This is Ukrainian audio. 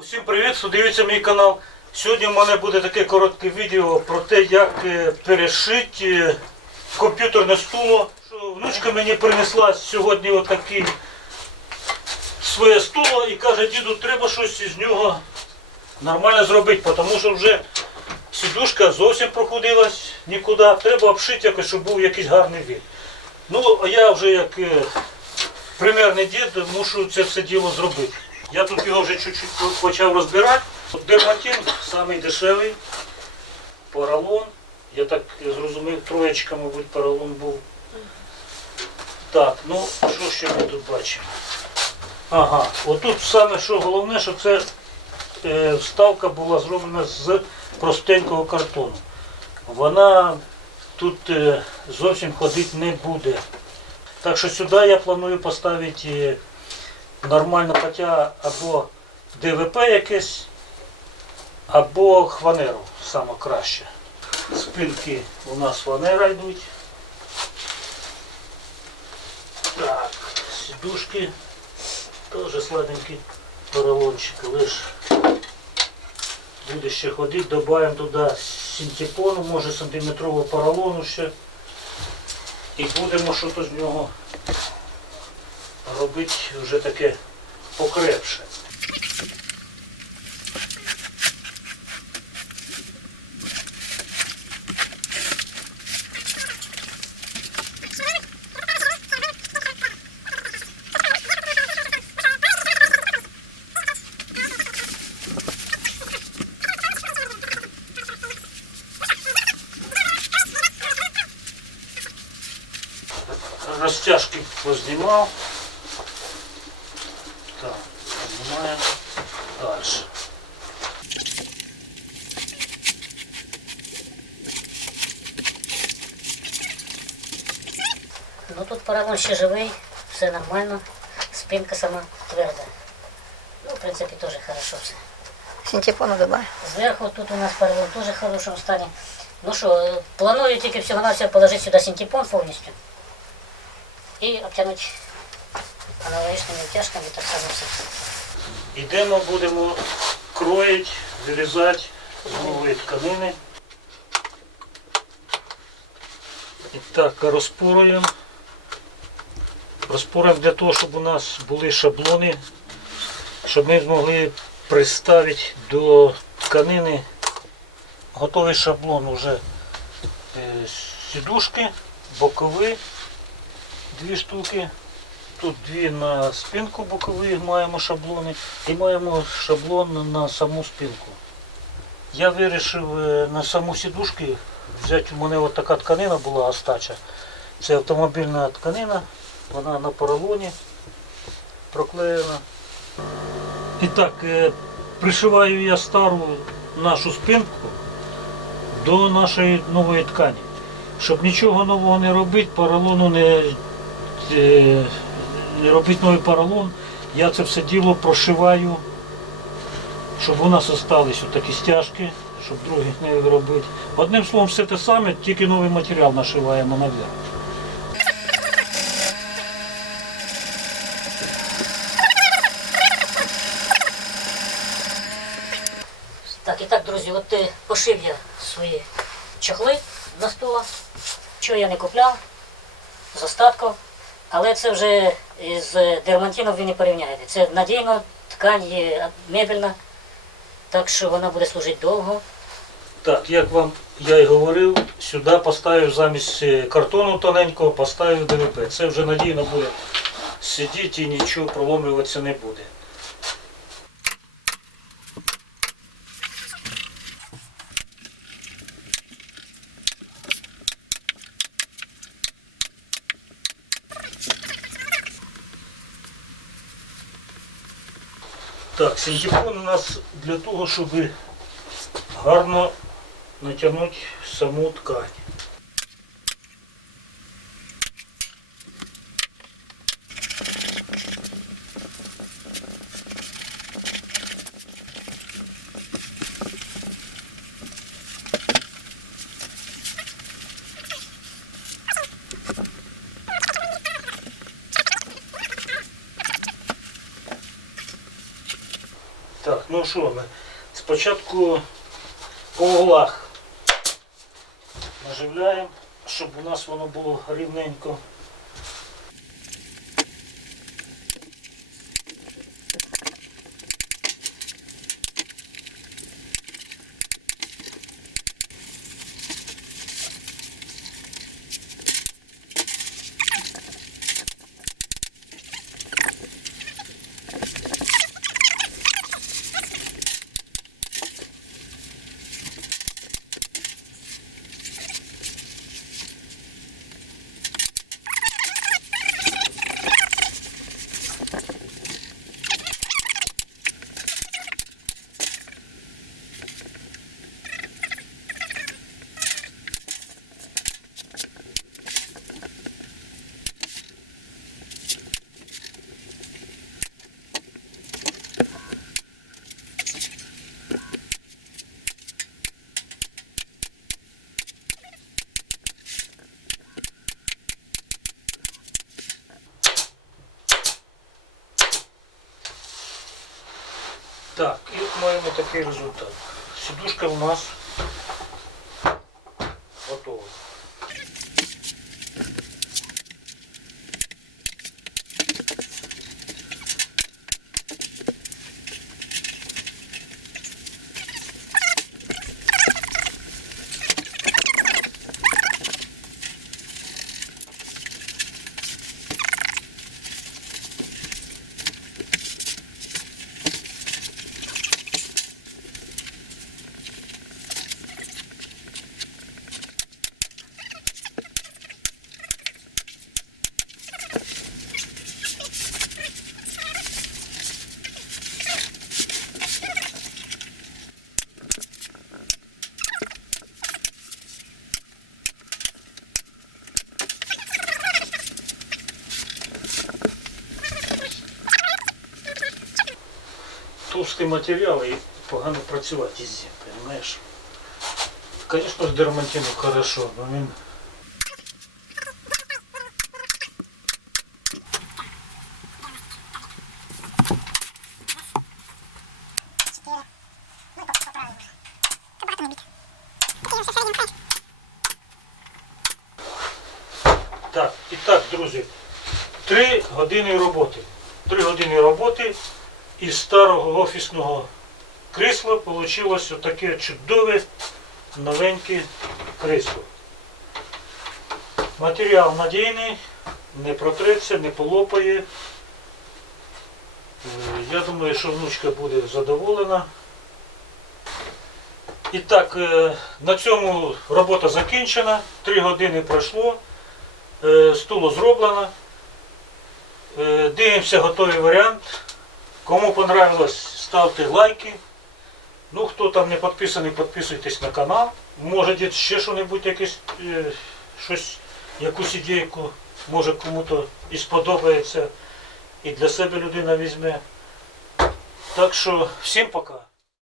Усім привіт, хто дивиться мій канал. Сьогодні в мене буде таке коротке відео про те, як е, перешити е, комп'ютерне стуло. Внучка мені принесла сьогодні отакий своє стуло і каже, діду, треба щось із нього нормально зробити, тому що вже сідушка зовсім проходилась нікуди. Треба обшити якось, щоб був якийсь гарний вид. Ну, а я вже як е, примерний дід мушу це все діло зробити. Я тут його вже чуть-чуть почав розбирати. Дерматин самий дешевий, поролон. Я так зрозумів, троєчка, мабуть, поролон був. Так, ну що ще ми тут бачимо? Ага, отут саме що головне, що це е, вставка була зроблена з простенького картону. Вона тут е, зовсім ходити не буде. Так що сюди я планую поставити нормальне паття або ДВП якесь, або хванеру саме краще. Спинки у нас фанера йдуть. Так, сідушки теж сладенькі поролончики, лиш буде ще ходити, додаємо туди синтепону, може сантиметрового поролону ще. І будемо щось з нього робити вже таке покрепше. Розтяжки познімав. Ну тут поролон ще живий, все нормально, спинка сама тверда. Ну, в принципі, теж хорошо все. Синтепону добавь. Зверху тут у нас поролон теж в хорошому стані. Ну що, е, планую тільки всього на все положити сюди синтепон повністю і обтягнути аналогічними втяжками так само все. Йдемо, будемо кроїти, вирізати з нової тканини. І так, розпоруємо. Розпоруємо для того, щоб у нас були шаблони, щоб ми змогли приставити до тканини готовий шаблон уже е, сідушки, бокові, дві штуки. Тут дві на спинку бокові маємо шаблони і маємо шаблон на саму спинку. Я вирішив е, на саму сідушку взяти, у мене от така тканина була остача. Це автомобільна тканина, вона на поролоні проклеєна. І так, е, пришиваю я стару нашу спинку до нашої нової ткані. Щоб нічого нового не робити, поролону не е, не робити новий поролон, я це все діло прошиваю, щоб у нас залишились такі стяжки, щоб других не робити. Одним словом, все те саме, тільки новий матеріал нашиваємо наверх. Так, і так, друзі, от пошив я свої чохли на стула. Чого я не купляв з остатків. Але це вже з дермантином ви не порівняєте. Це надійно, ткань є мебельна, так що вона буде служити довго. Так, як вам я й говорив, сюди поставив замість е, картону тоненького, поставив ДВП. Це вже надійно буде сидіти і нічого проломлюватися не буде. Так, синтепон у нас для того, щоб гарно натягнути саму ткань. Ну що? Спочатку по углах наживляємо, щоб у нас воно було рівненько. Так, і маємо такий результат. Сідушка у нас Товстий матеріал і погано працювати із ним, розумієш? Звісно ж, дермантину хорошо, але він Так, і так, друзі, три години роботи. Три години роботи із старого офісного крісла вийшло таке чудове новеньке крісло. Матеріал надійний, не протреться, не полопає. Е, Я думаю, що внучка буде задоволена. І так, е, на цьому робота закінчена. Три години пройшло. Е, Стуло зроблено. Дивимося готовий варіант. Кому понравилось, ставте лайки. Ну, хто там не підписаний, підписуйтесь на канал. Може ще що-небудь якесь, е, щось, якусь ідейку, може кому-то і сподобається, і для себе людина візьме. Так що всім пока.